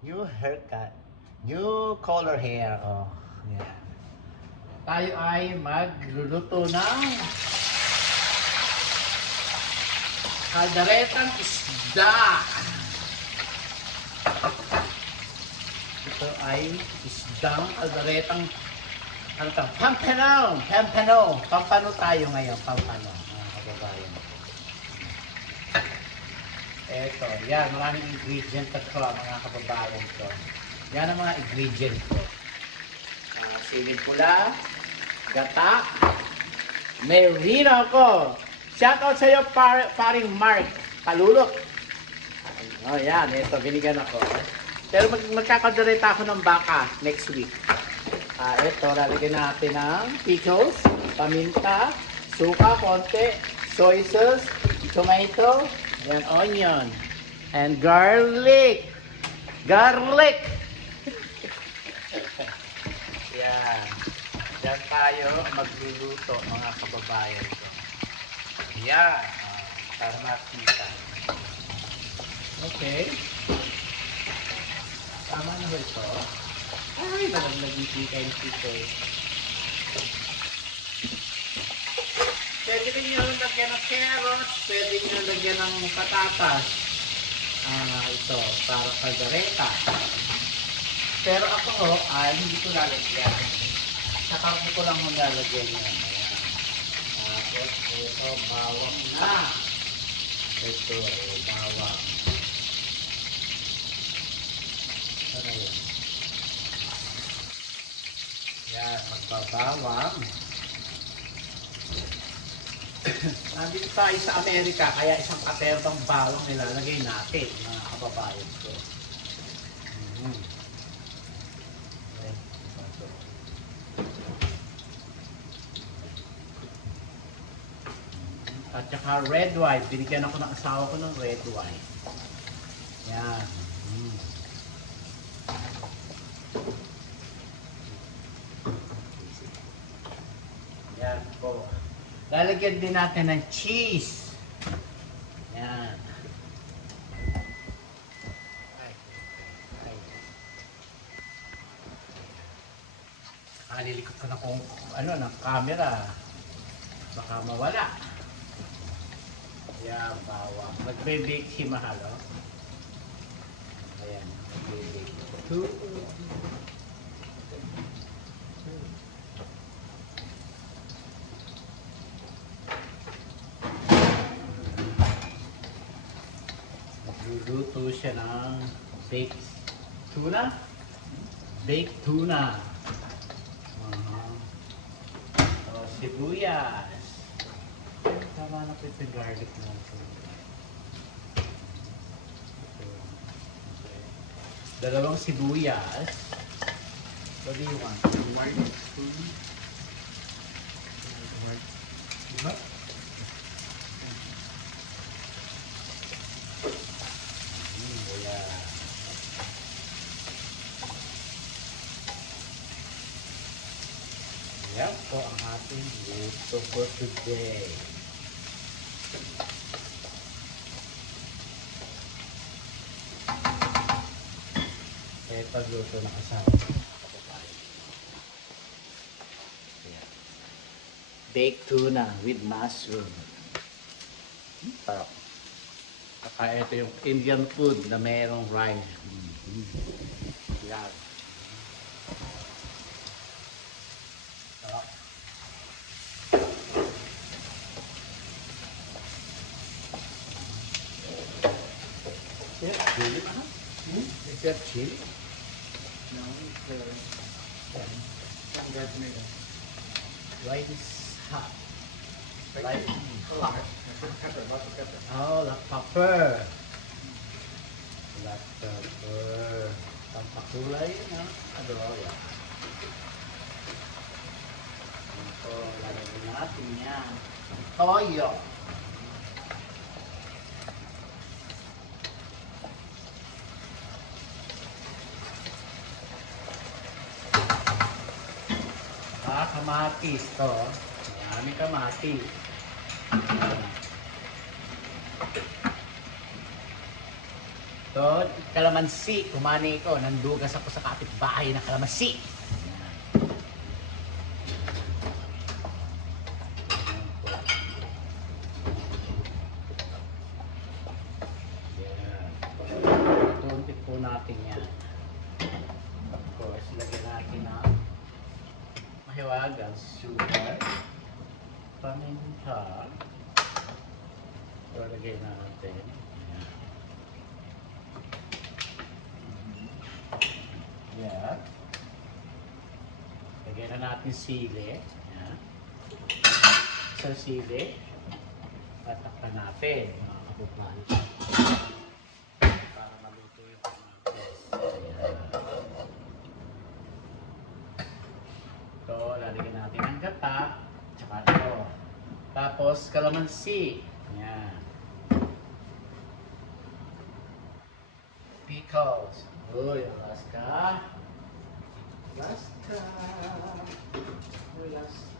New haircut. New color hair. Oh, yan. Tayo ay magluluto ng kalderetang isda. Ito ay isdang kalderetang ano to? Pampano! Pampano! Pampano tayo ngayon. Pampano. Mga kababayan. Eto, yan. Maraming ingredient ko mga kababayan ko. Yan ang mga ingredient ko. Siling pula, gata, merino ko. Shoutout sa iyo, paring Mark. Palulok. Oh, yan. Ito, binigyan ako. Pero magkakadareta ako ng baka next week. Ito, lalagyan natin ng pickles, paminta, suka, konti, soy sauce, tomato, and onion, and garlic. Garlic! Yan. Yan tayo magluluto, mga kababayan ko. Yan. Para makita. Okay. Tama na ba ito? Ay, nalaglag yung chicken. Pwede rin nyo lagyan ng carrots, pwede nyo lagyan ng patatas. Ito, para kaldereta. Pero ako, hindi ko lalagyan. Sa karne ko lang mo lalagyan yan. Tapos, ito, bawang na. Ito, bawang. Ano yun? Yan, magbabawang. Nandito tayo sa Amerika, kaya isang katerbang bawang nilalagay natin, mga kababayan ko. At saka red wine, binigyan ako ng asawa ko ng red wine. Yan. Yan po. Lalagyan din natin ng cheese. Yan. Lilikot ko na kung ano, ng camera. Baka mawala. Yan, bawang. Nagbe-bake si Mahal, oh. Ayan, nagbe-bake. Nagluluto siya ng baked tuna. Baked tuna. Sibuyas. Tama na po ito yung garlic natin. Dalawang sibuyas. What do you want? One, two. Diba? Yan po ang ating luto for today. Pagluto ng asawa. Baked tuna with mushroom. Parang. Kaya ito yung Indian food na mayroong rice. Yan. Chili? Is that chili? No, it's why this hot? Like hot. Oh, the pepper. Black pepper. Pampakulay, no? Ano yan? Ito, lalagyan natin yan. Toyo. Kamatis to. Marami kamatis. Ito Ito, kalamansi. Kumani ko. Nandugas ako sa kapitbahay na kalamansi. Tuntit po natin yan. Of course, lagyan natin ang mahiwagang sugar, paminta. So, lagyan natin. Yan. Lagyan na natin sili. Yan. Sa sili. Tatakpan natin, mga kapupahan. Para maluto yung kamatis. Ayan. Ito, lalagyan natin ang gata. Tsaka ito. Tapos, kalamansi. Ayan. Pickles. Uy, Alaska. Alaska. Alaska.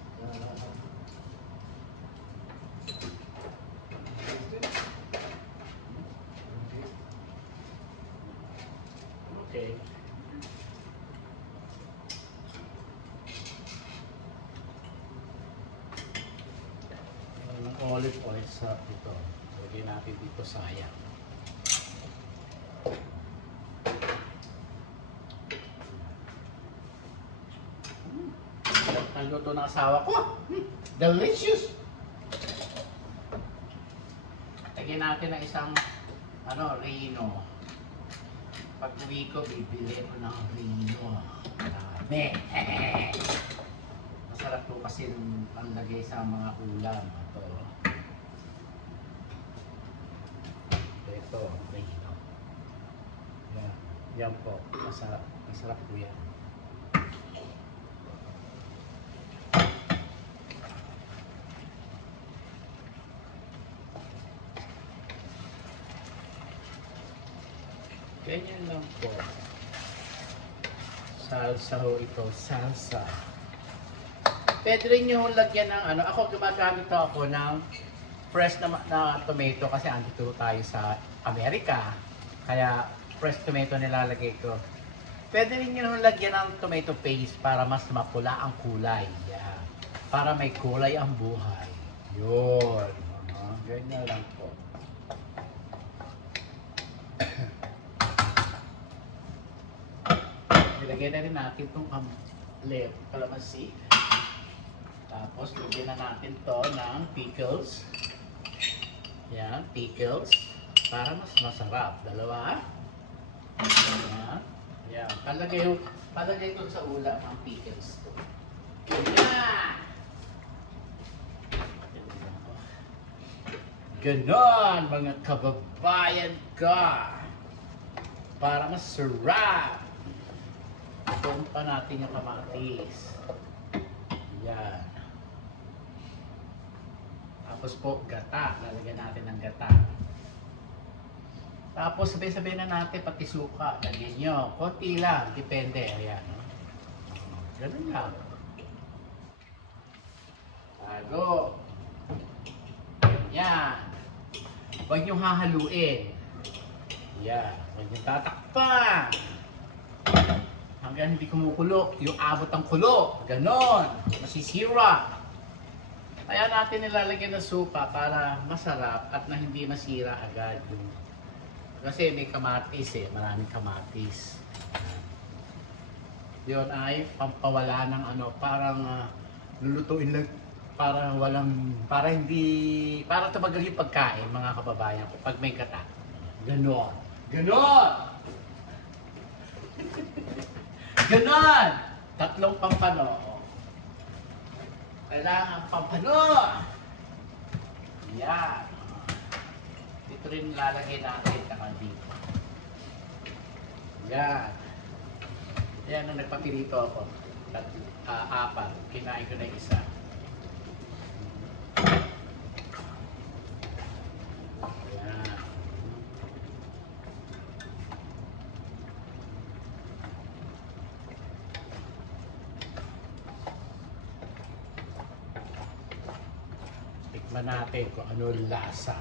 Okay. Ang olive oil sa ito. Lagyan natin dito sayang. Ang luto ng asawa ko. Delicious! Lagyan natin ng isang Reno. Pag uwi ko, bibili ko ng Reno. Marami. Masarap po kasi ang lagay sa mga ulam. Ito, Reno. Yan po. Masarap. Masarap po yan. Ganyan lang po. Salsa ho ito. Salsa. Pwede rin nyo lagyan ng ako gumagamit ako ng fresh na tomato kasi andito tayo sa Amerika. Kaya fresh tomato nilalagay ko. Pwede rin nyo lagyan ng tomato paste para mas mapula ang kulay. Yeah. Para may kulay ang buhay. Yun. Ganyan lang po. Ilagay na rin natin itong kalamansi. Tapos, lagyan na natin to ng pickles. Yan, pickles. Para mas masarap. Dalawa. Yan. Yan. Palagay ko sa ulam ang pickles. Yan! Ganon, mga kababayan ka. Para masarap. Itoon pa natin yung kamatis. Yan. Tapos po, gata. Lalagyan natin ng gata. Tapos sabay-sabay na natin pati suka. Lagyan nyo. Konti lang. Depende. Ayan. Ganun lang. Bago. Yan. Huwag nyo hahaluin. Yan. Huwag nyo tatakpan. Hanggang hindi kumukulo, yung abot ang kulo. Ganon. Masisira. Kaya natin nilalagyan ng suka para masarap at na hindi masira agad. Kasi may kamatis maraming kamatis. Yun ay pampawala ng parang lulutuin lang para para tumagal yung pagkain, mga kababayan ko, pag may gata. Ganon. Ganon! Ganon! Tatlong pampano. Kailangan pampano. Yan. Dito rin lalagay natin dito. Yan. Yan nung nagpapilito ako. Apat. Kinain ko na isa. Yan. Tikman natin kung ano lasa.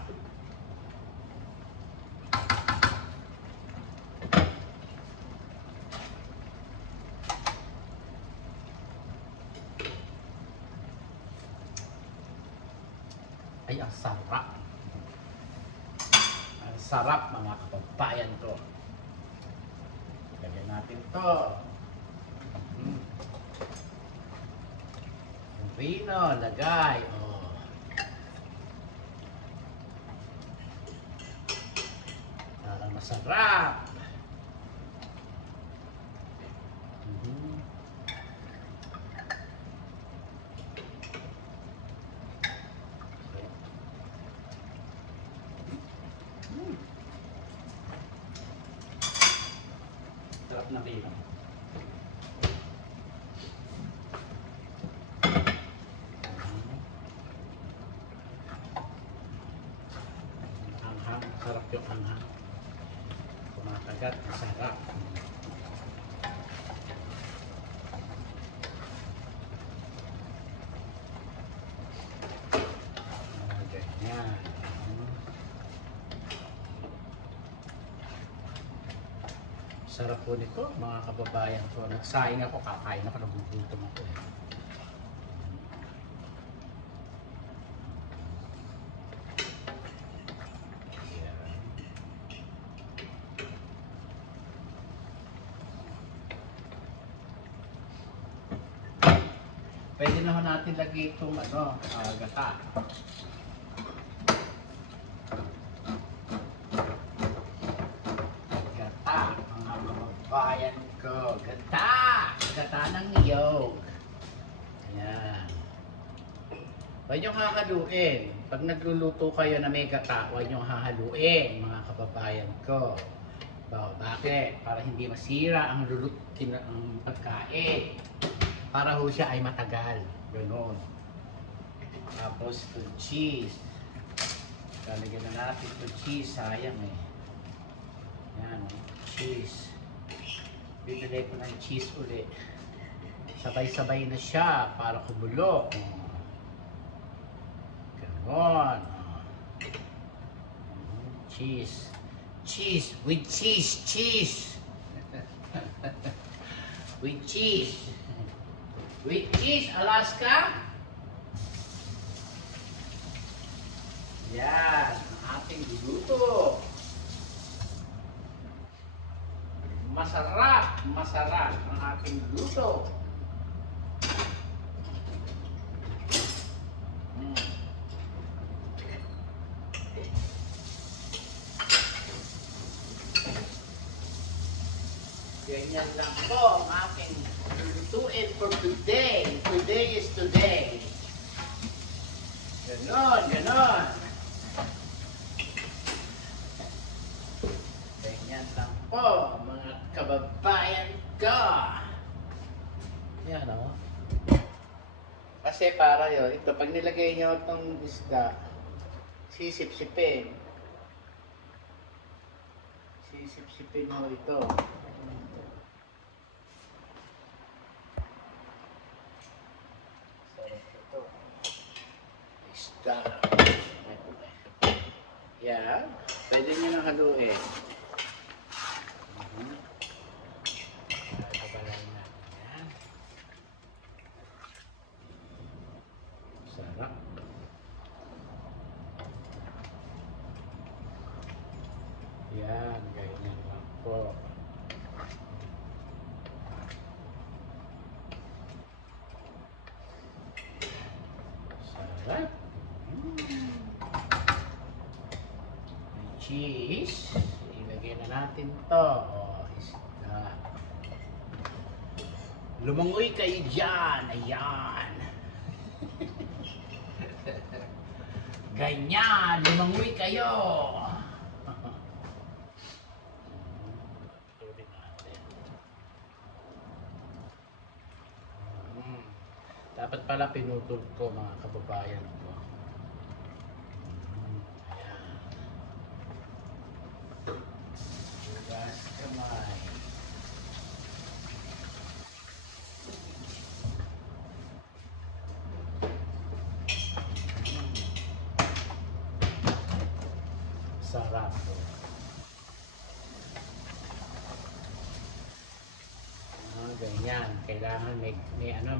Ay, ang sarap. Ang sarap mga kababayan ko. Lagyan natin to. Rino, lagay. Oh. Para masarap. Sarap na rino. Anghang, sarap yung anghang. Kumakagat, masarap. Ganyan. Sarap po nito, mga kababayan ko. Nagsaing ako, kakain ako, nagugutom ako. Pwede naman natin lagay itong gata. Gata, mga kababayan ko. Gata! Gata ng niyog. Ayan. Huwag niyong hahaluin. Pag nagluluto kayo na may gata, huwag niyong hahaluin, mga kababayan ko. Bakit? Para hindi masira ang lulutin ng pagkain. Para ho siya ay matagal. Ganon. Tapos ito cheese. Lalagyan na natin ito cheese. Sayang eh. Yan. Cheese. Bibili ko ng cheese ulit. Sabay-sabay na siya para kumulo. Ganon. Cheese. Cheese. With cheese. Cheese. With cheese. With cheese, Alaska. Yan, ang ating luto. Masarap, masarap ang ating luto. Ganyan lang po ang aking lutuin for today. Today is today. Ganon, ganon. Ganyan lang po mga kababayan ko. Yan o. Kasi para yun, ito pag nilagay nyo itong isda, sisip-sipin. Sisip-sipin mo ito. Yan. Pwede nyo nang haluin. Sarap. Yan. Ganyan lang po. Sarap. Cheese. Ilagay na natin to. Isda. Lumangoy kayo dyan. Ayan. Ganyan. Lumangoy kayo. Dapat pala pinutol ko mga kababayan ko. Kamay. Sarap po. Ganyan. Kailangan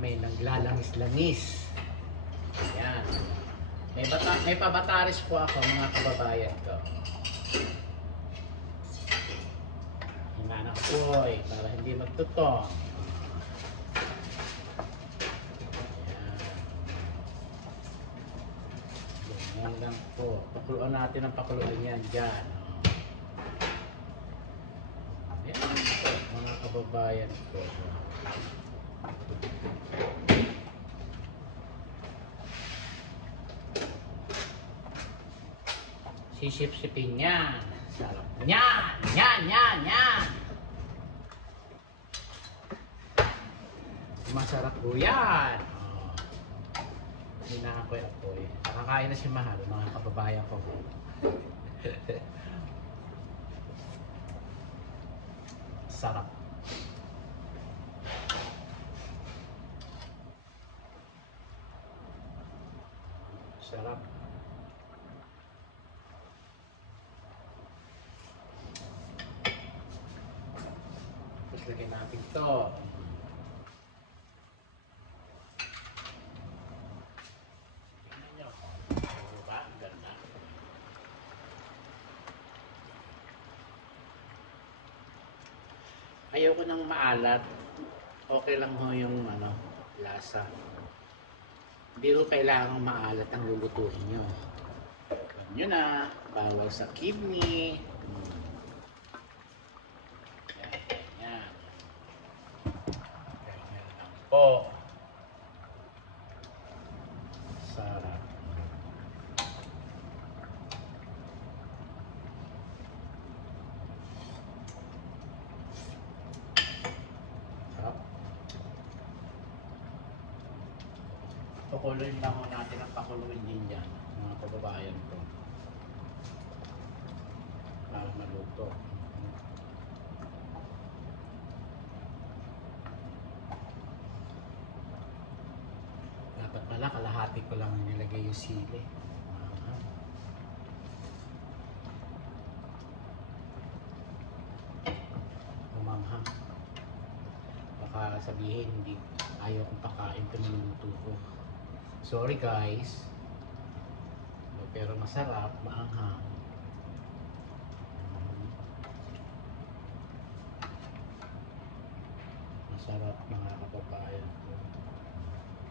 may naglalangis-langis. Ayan. May pabataris po ako mga kababayan ko. Hinanak po para hindi magtutong. Yan lang po. Pakuluan natin ang pakuluan yan dyan. Yan po, mga kababayan ko. Sisip-sipin yan. Sarap. Yan! Yan! Yan! Yan! Masarap po yan. Hindi na ako yung apoy. Nakakain na si Mahal, mga kababayan ko. Sarap. Sarap. Tapos lagyan natin ito. Ayoko ng maalat. Okay lang ho yung lasa. Hindi ho kailangang maalat ang lulutuin nyo. Alam nyo na, bawal sa kidney. Yan. Ganyan lang po. Sarap. Pakuluin lang ho natin ang pakuluin din dyan, mga kababayan ko. Para maluto. Dapat pala kalahati ko lang nilagay yung sili. Umanghang. Baka sabihin hindi ayaw kong pakain ito niluluto ko. Sorry guys. Pero masarap, maanghang. Masarap mga kababayan ko.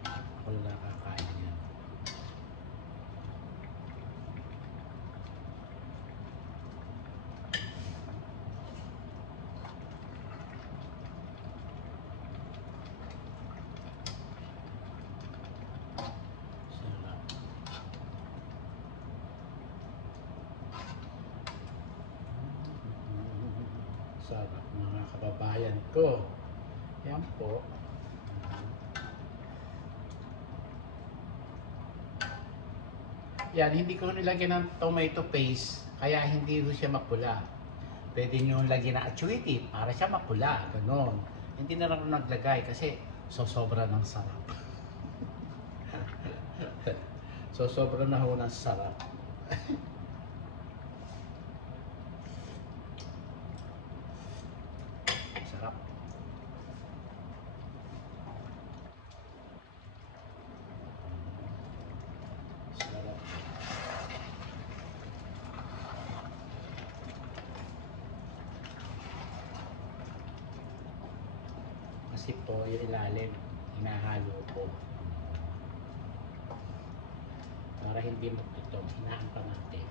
Ako na nakakain yan. Sarap mga kababayan ko. Yan po. Yan, hindi ko nilagyan ng tomato paste, kaya hindi ko siya mapula. Pwede nyo lagyan ng achuiti para siya mapula. Ganon. Hindi na lang naglagay kasi sosobra ng sarap. Sosobra na ho ng sarap. Sarap. Sarap. Kasi po yung ilalim, hinahalo po. Para hindi magtutong, hinaan pa natin.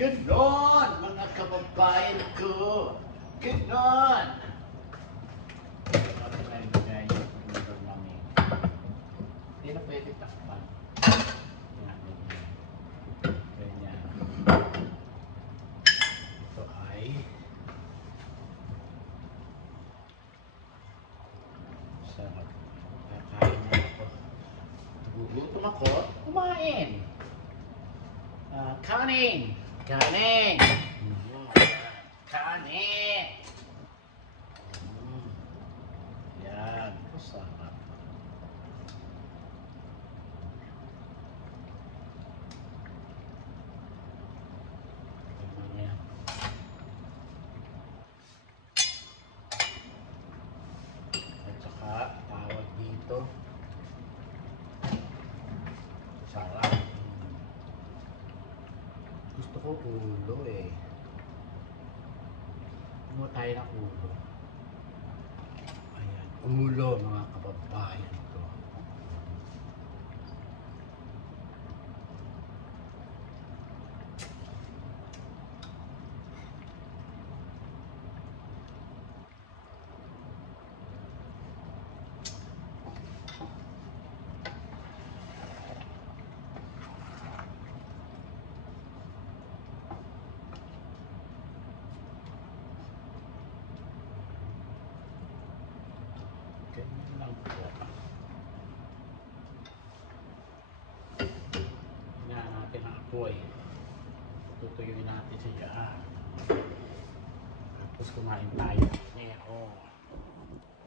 Ganon, mga kababayan ko! Ganon! Hindi na pwede takpan. Ganyan. Ito ay sarap. Kakain na ako. Gugutom ako, kumain. Kanin! Kanin! Kanin! Yan, masarap. Yan. At saka, tawag dito. ulo eh. Kumuha tayo ng ulo. Ayan, ulo mga kababayan ko. Ganyan lang po. Hinaan natin ang apoy. Tutuyuin natin siya. Tapos kumain tayo. Oh.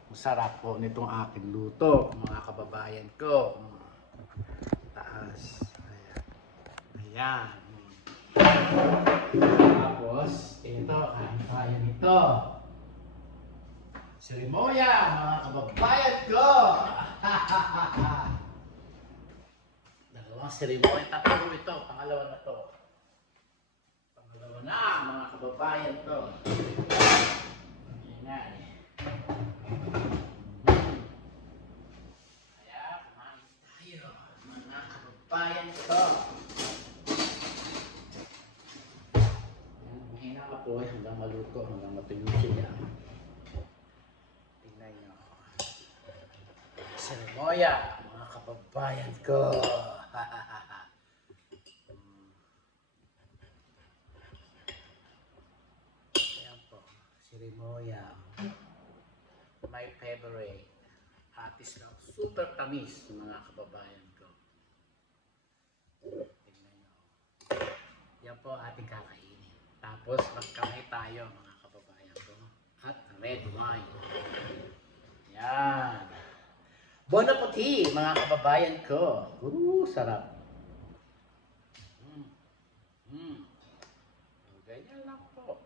Masarap po nitong aking luto, mga kababayan ko. Taas. Ayan. Tapos, ito, kain tayo nito. Serimoya, mga kababayan ko! Dalawang serimoya, tatlo ito, pangalawa na to. Pangalawa na, mga kababayan ko. Ayan. Kaya, kumain tayo, mga kababayan ko. Hina ka po hanggang maluto, hanggang matuyo siya. Serimoya, mga kababayan ko. Ayan po, serimoya. My favorite. Atis na super tamis, mga kababayan ko. Tingnan nyo. Yan po ating kakainin. Tapos magkamay tayo, mga kababayan ko. At red wine. Yan. Bon appetit, mga kababayan ko. Sarap. Ganyan lang po.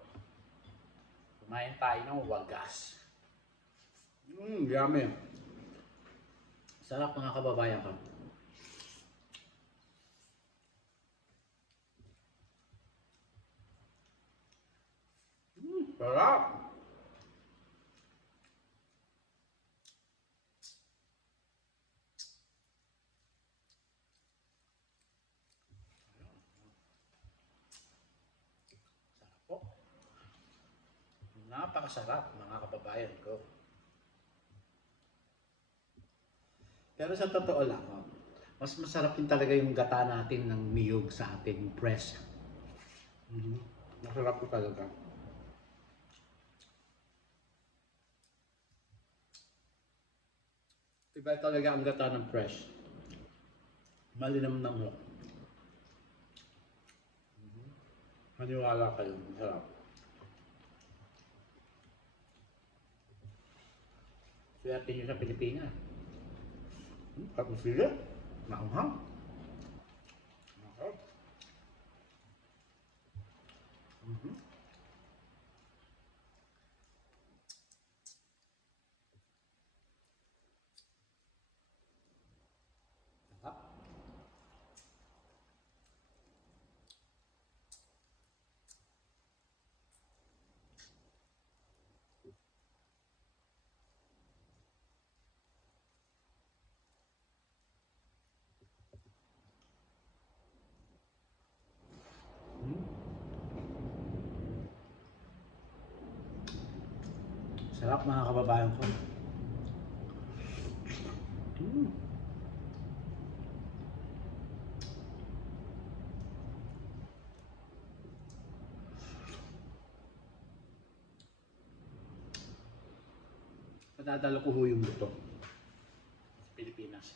Kumain tayo ng wagas. Yummy. Sarap, mga kababayan ko. Sarap. Napakasarap, mga kababayan ko. Pero sa totoo lang, mas masarap din talaga yung gata natin ng niyog sa ating breast. Masarap po talaga. Iba talaga ang gata ng fresh. Malinam ng mo. Maniwala kayo, masarap. Swerte nyo sa Pilipinas. Tapos sila, maanghang. Masarap. Sarap. Sarap, mga kababayan ko. Padadalo ko ho yung luto sa Pilipinas.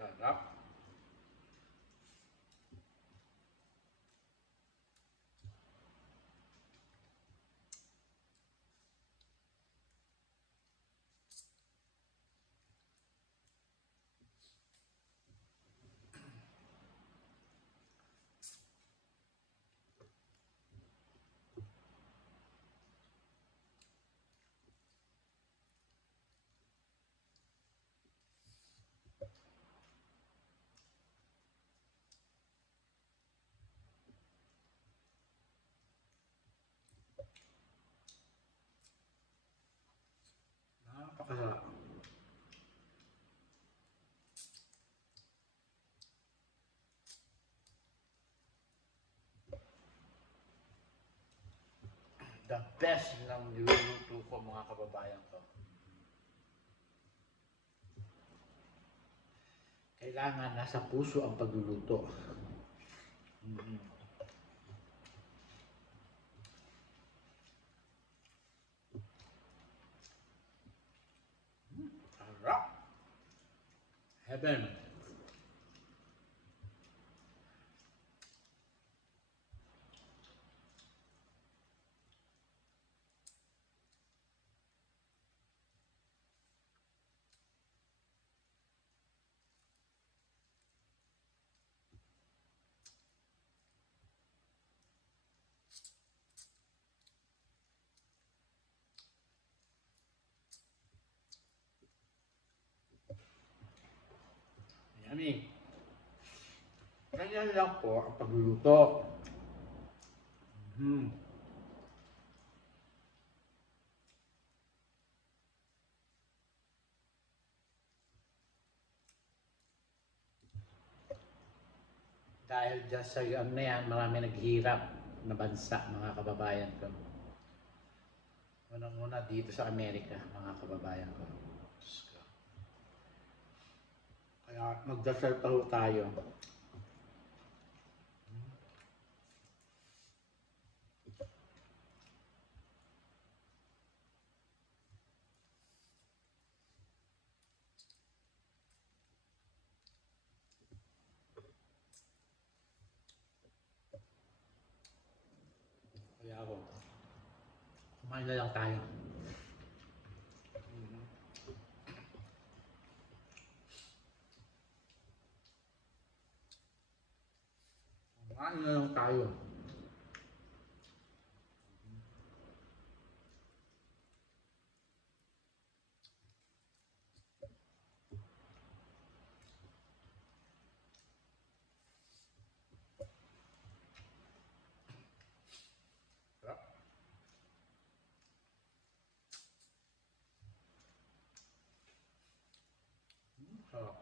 Sarap. Napakasarap. The best ng niluluto ko mga kababayan ko. Kailangan nasa puso ang pagluluto. Sarap. Heaven. Yummy. Ganyan lang po ang pagluluto. Dahil dyan sa ano na yan, marami naghihirap na bansa, mga kababayan ko. Unang-una dito sa Amerika, mga kababayan ko. Kaya magdasal pa ho tayo. Kaya ako, kumain na lang tayo. Kumain na lang tayo. Sarap.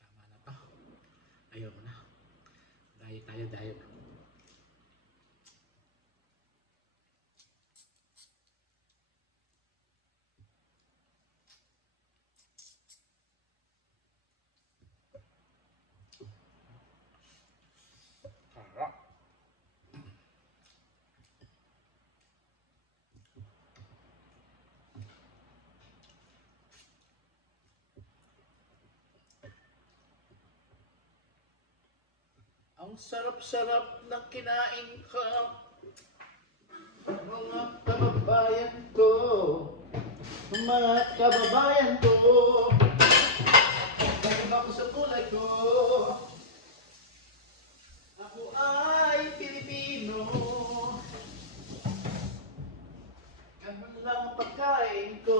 Tama na to. Ayoko na. Diet tayo, diet. Sarap. Ang sarap-sarap ng kinain ko, mga kababayan ko, mga kababayan ko, dahil ako sa kulay ko, ako ay Pilipino, ganun lang ang pagkain ko.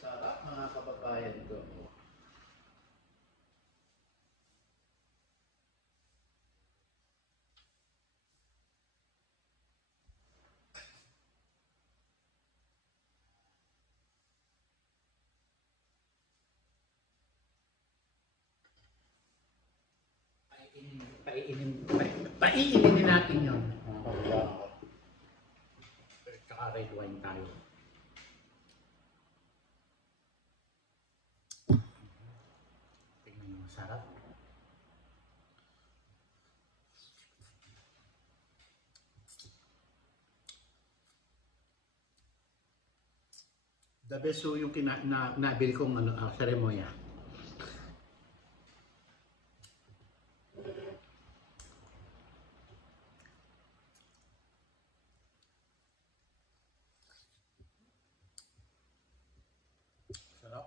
Sarap mga kababayan ko. Paiinin natin yun. Mga kababayan ko. Tsaka red wine tayo. Tingnan mo, sarap. The best so yung nabili kong seremonya. Sarap.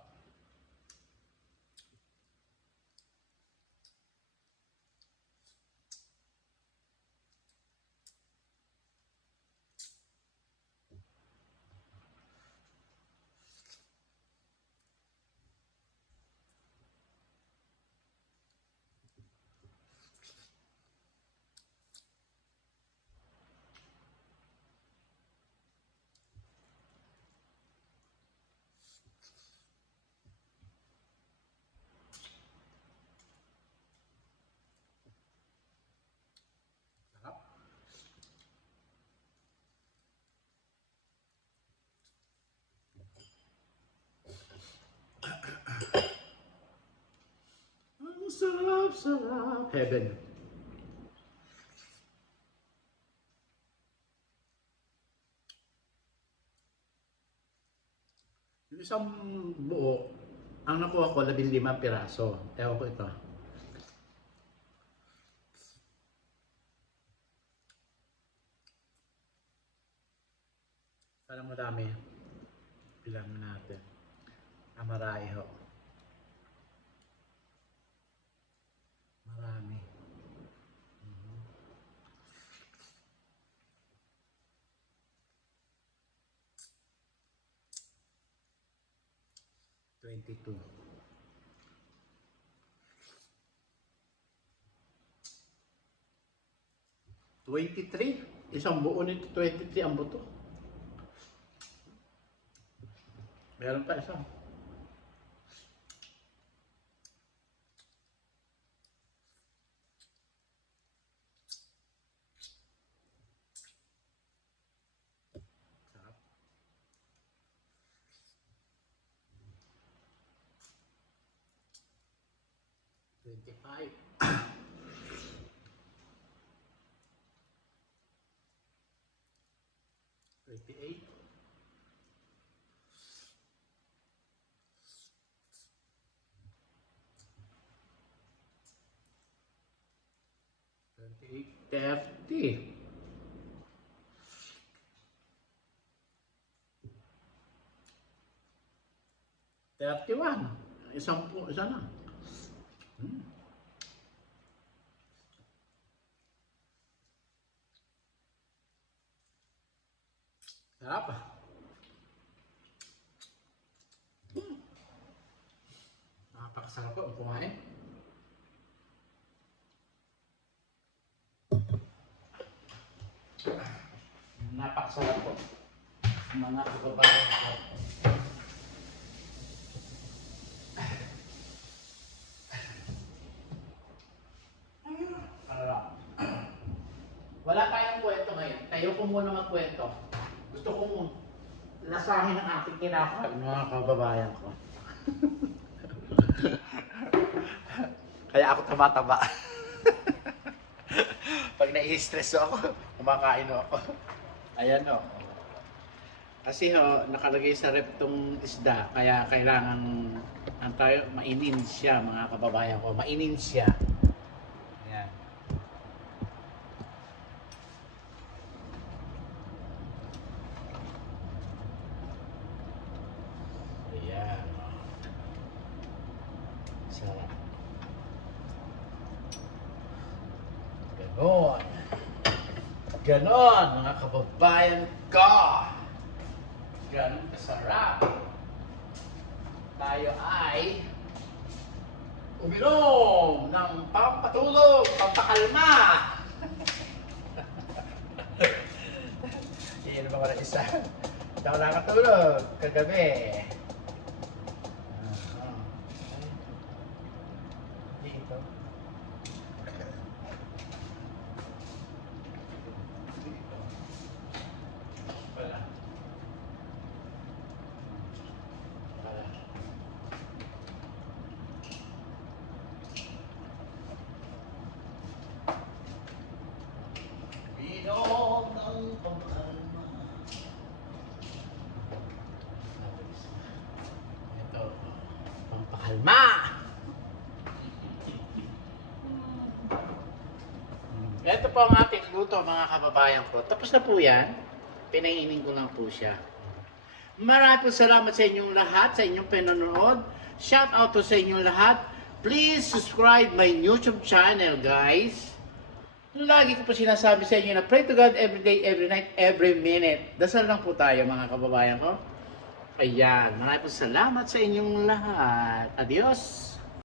Sarap. Ang sarap, sarap. Heaven. Yung isang buo, ang nakuha ko, 15 piraso. Ewan ko ito. Sana marami. Bilangin natin. Amaray ho. Marami. 22. 23. Isang buo nito, 23 ang buto. Meron pa isa. Sarap. $25. 28. 30. 31. Isa na. Sarap. Napakasarap po ang kumain. Napakasarap po. Mga kababayan ko. Wala tayong kwento ngayon. Tayo ko muna magkwento. Gusto kong lasahin ang ating kinakain, mga kababayan ko. Kaya ako tumataba. Pag nai-stress ako, kumakain ako. Ayan o. Kasi ho, nakalagay sa rep tong isda, kaya kailangan mainin siya, mga kababayan ko. Mainin siya. Ayan. Ayan. Sarap. Ganon. Ganon, mga kababayan ko. Ganon kasarap. Tayo ay uminom ng pampatulog, pampakalma. Iyan ba wala isa? Hindi ako nakatulog kagabi. Dito. Wala. Wala. Inom ng pangkalma. Ma! Ito po ang ating luto mga kababayan ko. Tapos na po yan. Pinainin ko lang po siya. Maraming po salamat sa inyong lahat, sa inyong panonood. Shout out to sa inyong lahat. Please subscribe my YouTube channel, guys. Lagi ko po sinasabi sa inyo na pray to God every day, every night, every minute. Dasal lang po tayo mga kababayan ko. Ayan, maraming po salamat sa inyong lahat. Adios!